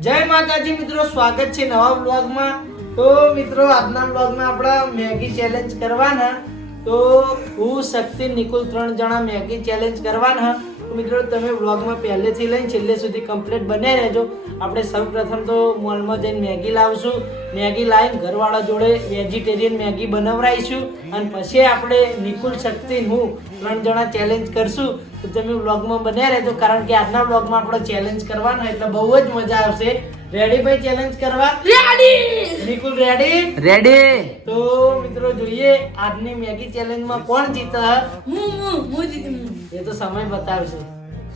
જય માતાજી મિત્રો, સ્વાગત છે નવા બ્લોગમાં તો મિત્રો, આજના બ્લોગમાં આપણા મેગી ચેલેન્જ કરવાના. તો હું, શક્તિ, નિકુલ ત્રણ જણા મેગી ચેલેન્જ કરવાના. મિત્રો તમે વ્લોગમાં પહેલેથી લઈને છેલ્લે સુધી કમ્પ્લીટ બને રહેજો. આપણે સૌપ્રથમ તો મોલમાં જઈને મેગી લાવશું. મેગી લાવીને ઘરવાળા જોડે વેજીટેરિયન મેગી બનાવડાવીશું અને પછી આપણે નિકુલ શક્તિ હું ત્રણ જણા ચેલેન્જ કરશું. તો તમે વ્લોગમાં બને રહેજો, કારણ કે આજના વ્લોગમાં આપણે ચેલેન્જ કરવાનો એટલે બહુ જ મજા આવશે. રેડી ભાઈ ચેલેન્જ કરવા? રેડી નિકુલ રેડી રેડી તો મિત્રો જોઈએ આજની મેગી ચેલેન્જમાં કોણ જીતા એ તો સમય બતાવશે.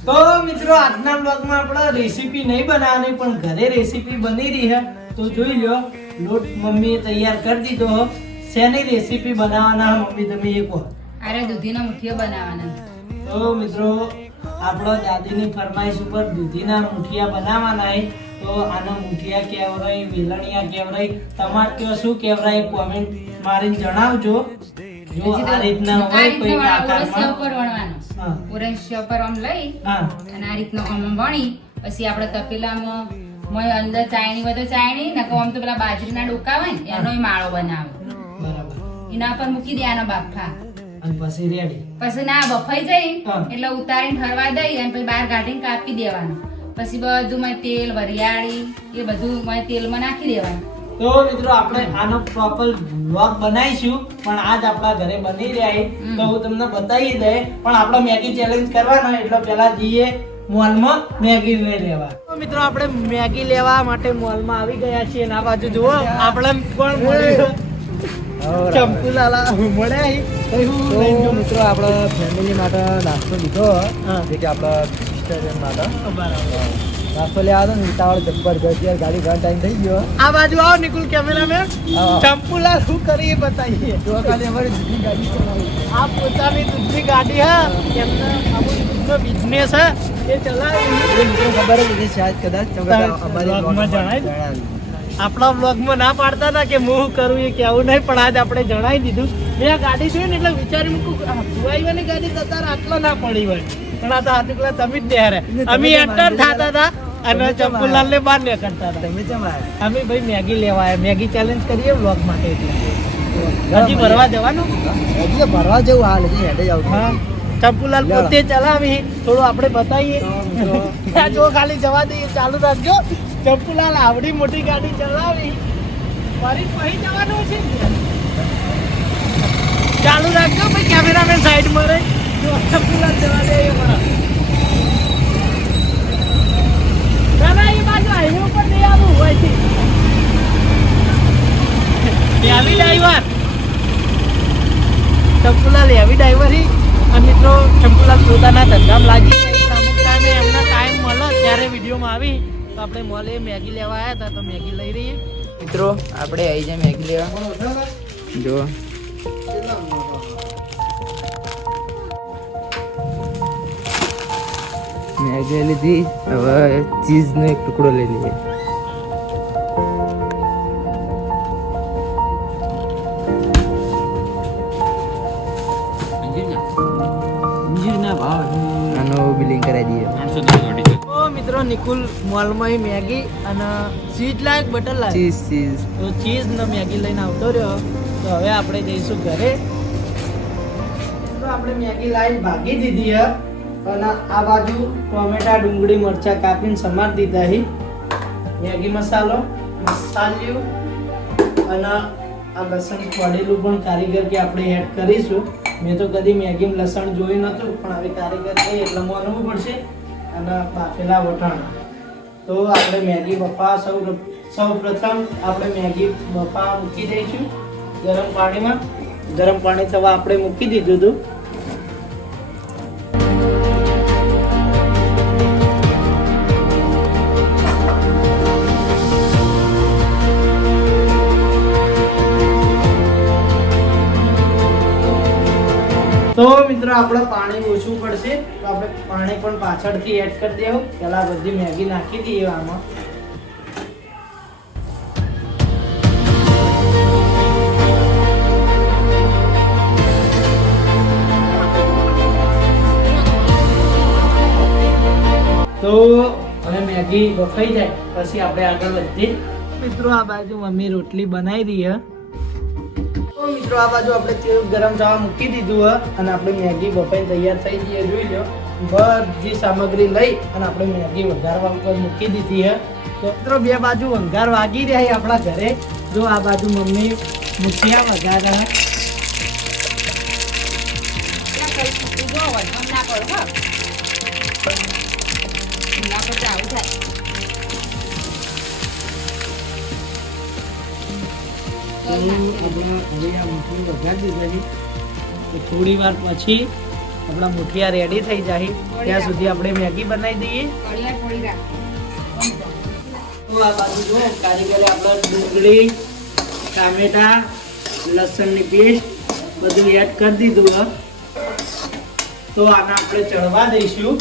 તો મિત્રો આજના બ્લોગમાં આપણે રેસીપી નહીં બનાવવાની પણ ઘરે રેસીપી બની રહી છે. તો જોઈ લો લોટ મમ્મીએ તૈયાર કરી દીધો શેની રેસીપી બનાવવાના મમ્મી તમે એ કહો. અરે દૂધીના મુઠિયા બનાવવાના. તો મિત્રો આપણો દાદીની ફરમાઈશ ઉપર દૂધીના મુઠિયા બનાવવાના તો આના મુઠિયા કેવરાય વેલણિયા કેવરાય તમાર કયો શું કેવરાય કોમેન્ટ મારીને જણાવજો. જો આ રીતના હોય કોઈ આકારમાં. પર વણવાનો. ઓરસ પર આમ લઈ અને આ રીતનો આમ વણી. પછી આપણે તપેલામાં મોય અંદર ચાયણી બધો ચાયણી ને આમ તો પેલા બાજરીના ડોકા હોય ને એનો માળો બનાવે. બરાબર. એના પર મૂકી દેવાનો બાફા. અને પછી રેડી પછી ના બફાઈ જાય એટલે ઉતારીને ઠરવા દઈ અને પછી બહાર કાઢીને કાપી દેવાનું. પછી બધું મેં તેલ વરિયાળી એ બધું મેં તેલમાં નાખી દેવાનું. તો મિત્રો આપણે આનો પ્રોપર વ્લોગ બનાવીશું પણ આજ આપણા ઘરે બની રહ્યા તો હું તમને બતાવી દે પણ આપણો મેગી ચેલેન્જ કરવાનો એટલે પહેલા જઈએ મોલમાં મેગી લઈ લેવા. તો મિત્રો આપણે મેગી લેવા માટે મોલમાં આવી ગયા છીએ અને આ બાજુ જુઓ આપણે પણ મળ્યું ચંપુલાલા મળ્યા. મિત્રો આપણા ફેમિલી માટે નાસ્તો લીધો જે કે આપણા સિસ્ટર માટે બરાબર નાસ્તો હતો ને ઉતાવળ જબરદસ્ત યાર ગાડી ઘર ટાઈમ થઈ ગયો આ બાજુ આવો નિકુલ કેમેરામેન ચંપુલાલ શું કરી બતાવીએ. જો ખાલી અમારી જૂની ગાડી આ પોતાની દૂધની ગાડી હે. એમનો અમુલ દૂધનો બિઝનેસ હે. એ ચલાવી. ખબર જ નથી શાયદ કદાચ અમારી માં જણાય? આપણા બ્લોગમાં ના પાડતા હતા કે હું કરું એ કેવું નહીં પણ આજ આપણે જણાવી દીધું. મેં આ ગાડી જોઈ ને એટલે વિચારી મૂકું ભુવાઈવાની ગાડી તો આટલો આટલા ના પડી હોય. પણ આ તો હાથુકલા તમે જ દે રે તમે અમે એન્ટર થતા હતા અને ચંપુલાલ ને બહાર નીકળતા હતા. તમે આવ્યા? અમે ભાઈ મેગી લેવા આવ્યા. મેગી ચેલેન્જ કરીએ બ્લોગ માટે હજી ભરવા જવાનું? હજી ભરવા જવું હાલ હજી હેડે જવું હા. ચંપુલાલ. પોતે ચલાવી. થોડું આપણે બતાવીએ. જો ખાલી જવા દઈએ. ચાલુ રાખજો. ચંપુલાલ આવડી મોટી ગાડી ચલાવી. ફરી ફરી જવાનું છે. ચાલુ રાખજો ભાઈ કેમેરામેન સાઈડ મરે heavy driver Champulal heavy driver અને મિત્રો ચંપુલાલ પોતાના ધંધામાં લાગી. અમુક ટાઈમે એમના ટાઈમ મળે ત્યારે વિડીયોમાં આવી તો આપણે મોલે મેગી લેવા આવ્યા હતા તો મેગી લઈ રહીએ મિત્રો આપણે આવી જાય મેગી લેવા જો મેગી લીધી હવે ચીઝનો એક ટુકડો લઈ લઈએ આનો બિલિંગ કરાવી દઈએ મિત્રો નિકુલ મોલમાં મેગી અને ચીઝ લાયક બટર લાયક ચીઝ ચીઝ તો ચીઝ ને મેગી લઈને આવતો રહ્યો તો હવે આપણે જઈશું ઘરે તો આપણે મેગી લાઈન ભાગી દીધી અને આ બાજુ ટોમેટા, ડુંગળી, મરચા કાપીને સમાર દીધા હી. મેગી મસાલો, મસાલ્યું અને આ લસણ ખોડેલું પણ કારીગર કે આપણે એડ કરીશું. મેં તો કદી મેગીમાં લસણ જોયું નહોતું, પણ હવે કારીગર છે એટલે માનવું પડશે અને બાફેલા વટાણા. તો આપણે મેગી બફા સૌ સૌ પ્રથમ આપણે મેગી બફા મૂકી દઈશું ગરમ પાણીમાં. ગરમ પાણી થવા આપણે મૂકી દીધું હતું. આપણે પાણી ઓછું પડશે તો આપણે પાણી પણ પાછળથી એડ કરી દેવું. પહેલાં બધી મેગી નાખી દઈએ આમાં. તો હવે મેગી બફાઈ જાય. પછી આપણે આગળ વધીએ. મિત્રો, આ બાજુ મમ્મી રોટલી બનાવી હે મિત્રો આ બાજુ આપણે તેલ ગરમ થવા મૂકી દીધું હોય અને આપણે મેગી બફાઈ તૈયાર થઈ ગઈ જોઈ લો બધી સામગ્રી લઈ અને આપણે મેગી વઘારવા ઉપર મૂકી દીધી હે. તો મિત્રો બે બાજુ વંઘાર વાગી રહ્યા આપણા ઘરે. જો આ બાજુ મમ્મી મુઠિયા વઘારે હવે આ મુઠી વઘારી દીધેલી થોડી વાર પછી આપણા મુઠિયા રેડી થઈ જાય. ત્યાં સુધી આપણે મેગી બનાવી દઈએ. તો આ બાજુ જો, કારીગરે આપણે ડુંગળી, ટામેટા, લસણની પેસ્ટ બધું એડ કરી દીધું. તો આને આપણે ચડવા દઈશું.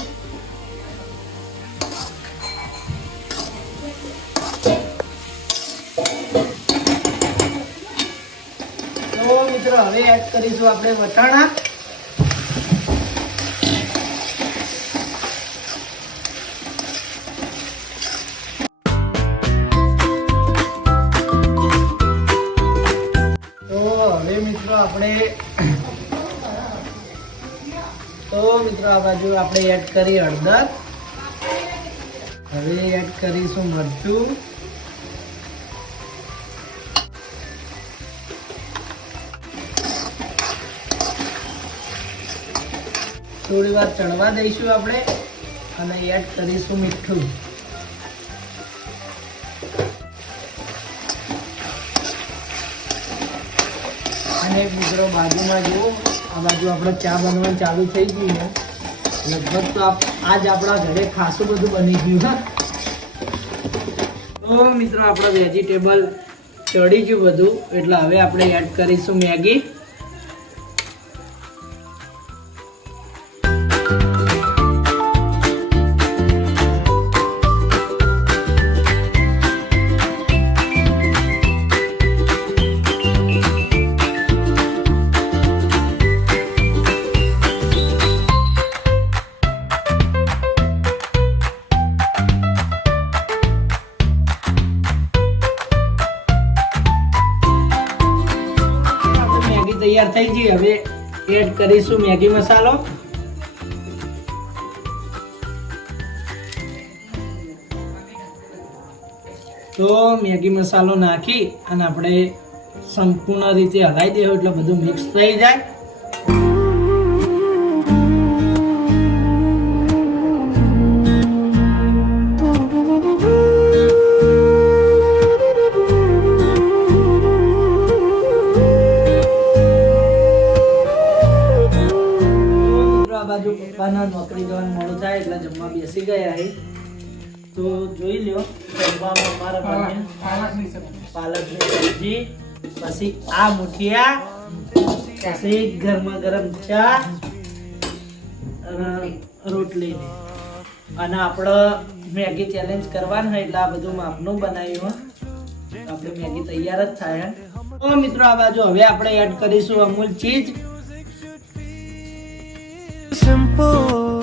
કરીશું આપણે વટાણા. તો હવે મિત્રો આપણે તો મિત્રો આ બાજુ આપણે એડ કરી હળદર. હવે એડ કરીશું મરચું. થોડી વાર ચડવા દઈશું આપણે અને એડ કરીશું મીઠું. અને મિત્રો બાજુમાં જુઓ, આ બાજુ આપણે ચા બનવાનું ચાલુ થઈ ગયું છે. લગભગ તો આજ આપણા ઘરે ખાસું બધું બની ગયું, હા. તો મિત્રો, આપણે વેજીટેબલ ચડી ગયું બધું. એટલે હવે આપણે એડ કરીશું મેગી. તૈયાર થઈ ગઈ. હવે એડ કરીશું મેગી મસાલો. તો મેગી મસાલો નાખી અને આપણે સંપૂર્ણ રીતે હલાવી દેવો એટલે બધું મિક્સ થઈ જાય. થાય બેસી ગયા છે તો જોઈ લ્યો જમવામાં અમારા બન્યા પાલકની પછી આ મુઠિયા, પછી ગરમા ગરમ ચા રોટલી અને આપણે મેગી ચેલેન્જ કરવાનું હોય એટલે આ બધું માપનું બનાવ્યું આપણે મેગી તૈયાર જ થાય તો મિત્રો, આ બાજુ હવે આપણે એડ કરીશું અમૂલ ચીઝ simple.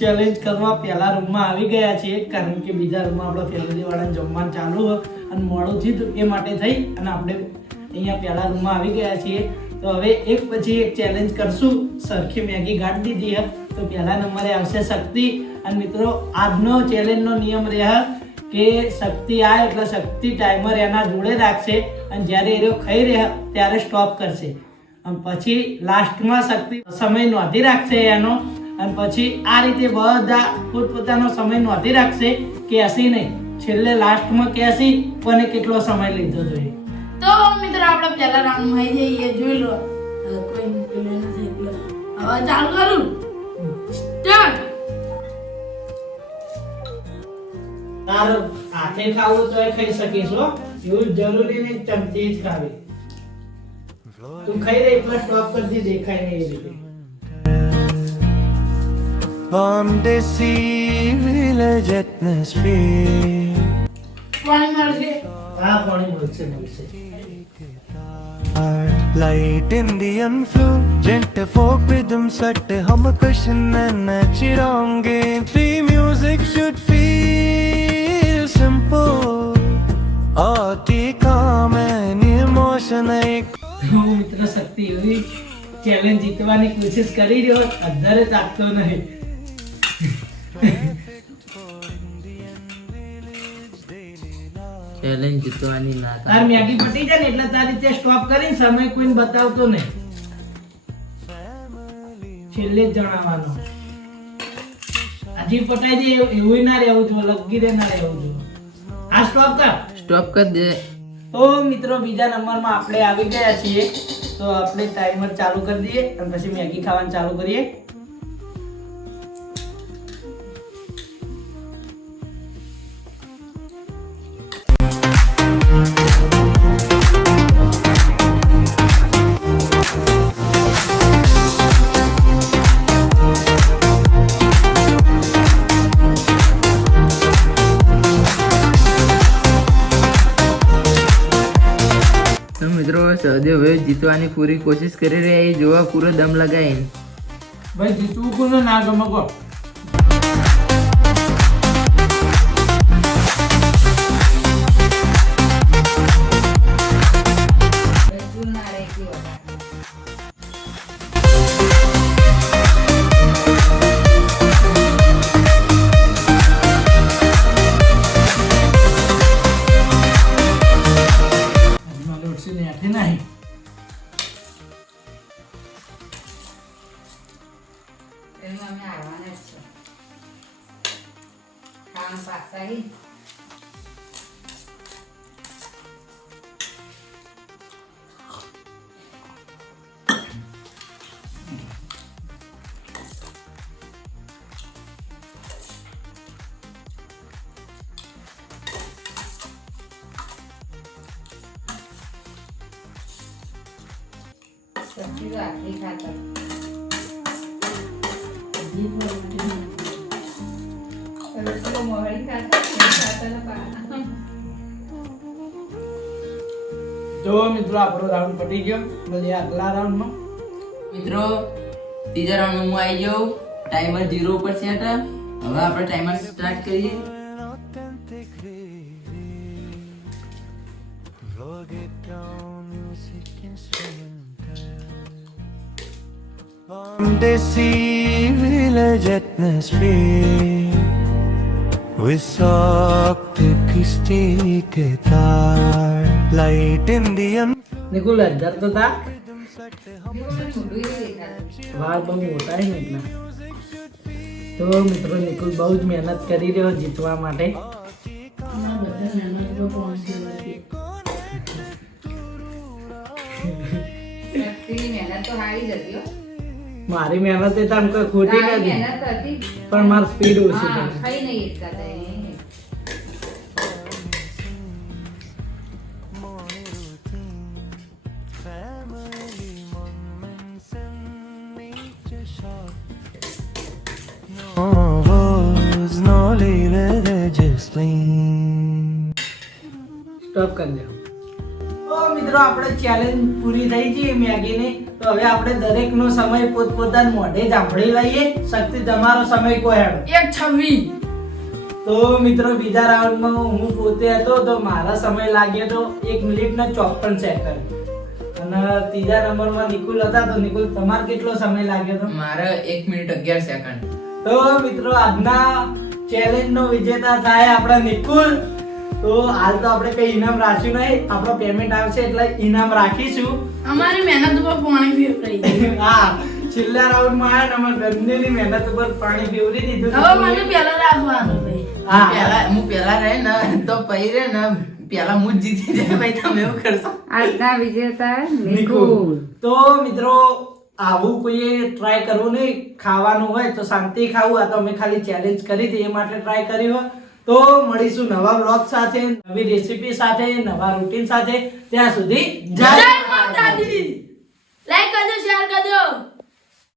ચેલેન્જ કરવા પહેલા રૂમમાં આવી ગયા છીએ, કારણ કે બીજા રૂમમાં આપણે ફેમિલી વાળાને જમવાનું ચાલુ અને મોડું થયું એ માટે થઈ અને આપણે અહીંયા પહેલા રૂમમાં આવી ગયા છીએ. તો હવે એક પછી એક ચેલેન્જ કરશું. સરખી મેગી ગાંઠ દીધી હે. તો પહેલા નંબરે આવશે શક્તિ. અને મિત્રો, આજનો ચેલેન્જનો નિયમ રહે કે શક્તિ આ એટલે શક્તિ ટાઈમર એના જોડે રાખશે અને જ્યારે એ ખાઈ રહ્યા ત્યારે સ્ટોપ કરશે. પછી લાસ્ટમાં શક્તિ સમય નોંધી રાખશે એનો. અને પછી આ રીતે બધા પોતપોતાનો સમય નોંધી રાખશે કેસી નહીં છેલ્લે લાસ્ટમાં કેસી કોને કેટલો સમય લીધો જોઈએ. તો મિત્રો આપણે પહેલા રાઉન્ડમાં આવી જઈએ જોઈ લો. કોઈ પેલું નથી હવે ચાલુ કરું. સ્ટાર્ટ તાર હાથે ખાવું તો ખાઈ શકીશ હો. એવું જરૂરી નહીં કે ચમચી જ ખાવી. તું ખાઈ રહી પ્લસ સ્ટોપ કરતી દેખાય નહીં એ રીતે. Warm Sea village atmosphere light Indian flow Gentle folk rhythm set hum cushion and chirange Free music should feel simple Aati calm and emotion ek હું મિત્ર શક્તિ એવી ચેલેન્જ જીતવાની કોશિશ કરી રહ્યો અધારે તાકતો નહીં ચેલેન્જ જીતવાની ના તાર મેગી પટી જાય ને એટલે તારી તે સ્ટોપ કરીને સમય કોઈને બતાવતો નહીં. છેલ્લે જ જણાવવાનો. હજી પટાઈ જાય એવું- ના રહેવું જો લગી રે ના રહેવું જો આ સ્ટોપ કર. સ્ટોપ કરી દે. તો મિત્રો બીજા નંબરમાં આપણે આવી ગયા છીએ. તો આપણે ટાઈમર ચાલુ કરી દઈએ અને પછી મેગી ખાવાનું ચાલુ કરીએ. હવે જીતવાની પૂરી કોશિશ કરી રહ્યા એ જોવા પૂરો દમ લગાવીને. ભાઈ જીતવું કોને? ના ગમે કહો. પાના. જો મિત્રો આપણો રાઉન્ડ પટી ગયો. પછી આગલા રાઉન્ડમાં. મિત્રો, ત્રીજા રાઉન્ડમાં હું આવી ગયો. ટાઈમર ઝીરો ઉપર સેટ હવે આપણે ટાઈમર સ્ટાર્ટ કરીએ. Warm desi village atmosphere With soft acoustic guitar Light Indian નિકુલ હજાર તો તા મોઢું ય દેખાતું. વાળ બહુ મોટા છે ને એટલા તો મિત્રો નિકુલ બહુ જ મહેનત કરી રહ્યો જીતવા માટે આ બધા મહેનત તો પહોંચી નથી વ્યક્તિની મહેનત તો હારી જ હતી હો. મારી મહેનત એ તમ કોઈ ખોટી નથી મહેનત હતી પણ મારી સ્પીડ ઓછી છે ખાઈ નહીં સ્ટોપ કરી દે તો મિત્રો આપણે ચેલેન્જ પૂરી થઈ છે મેગીની. તો હવે આપણે દરેકનો સમય પોતપોતાના મોઢે સાંભળી લઈએ. શક્તિ તમારો સમય કોઈ હેડો? એક છવ્વી. તો મિત્રો બીજા રાઉન્ડમાં હું પોતે હતો તો મારા સમય લાગ્યો તો એક મિનિટ ને ચોપન સેકન્ડ અને ત્રીજા નંબરમાં નિકુલ હતા તો નિકુલ તમારે કેટલો સમય લાગ્યો તો મારે એક મિનિટ અગિયાર સેકન્ડ તો મિત્રો આજના ચેલેન્જ નો વિજેતા થાય આપણા નિકુલ. તો હાલ તો આપણે કઈ ઇનામ રાખ્યું નહીં. આપણો પેમેન્ટ આવશે એટલે ઇનામ રાખીશું. અમારી મહેનત ઉપર પાણી ફેરવાઈ હા છેલ્લા રાઉન્ડમાં અમાર અમારે બંનેની મહેનત ઉપર પાણી પીવડી દીધું હવે મને પહેલા રાખવાનું ભાઈ હા. પેલા હું પેલા રહે ને તો પહી રે ને પેલા હું જ જીતી જાય ભાઈ તમે એવું કરશો. આજના વિજેતા નિકુલ. તો મિત્રો આવું કોઈએ ટ્રાય કરવું નહીં. ખાવાનું હોય તો શાંતિ ખાવું. આ તો અમે ખાલી ચેલેન્જ કરી હતી એ માટે ટ્રાય કર્યું હોય. તો મળીશું નવા બ્લોગ સાથે નવી રેસીપી સાથે નવા રૂટીન સાથે. ત્યાં સુધી જય માતાજી. લાઈક કરજો શેર કરજો.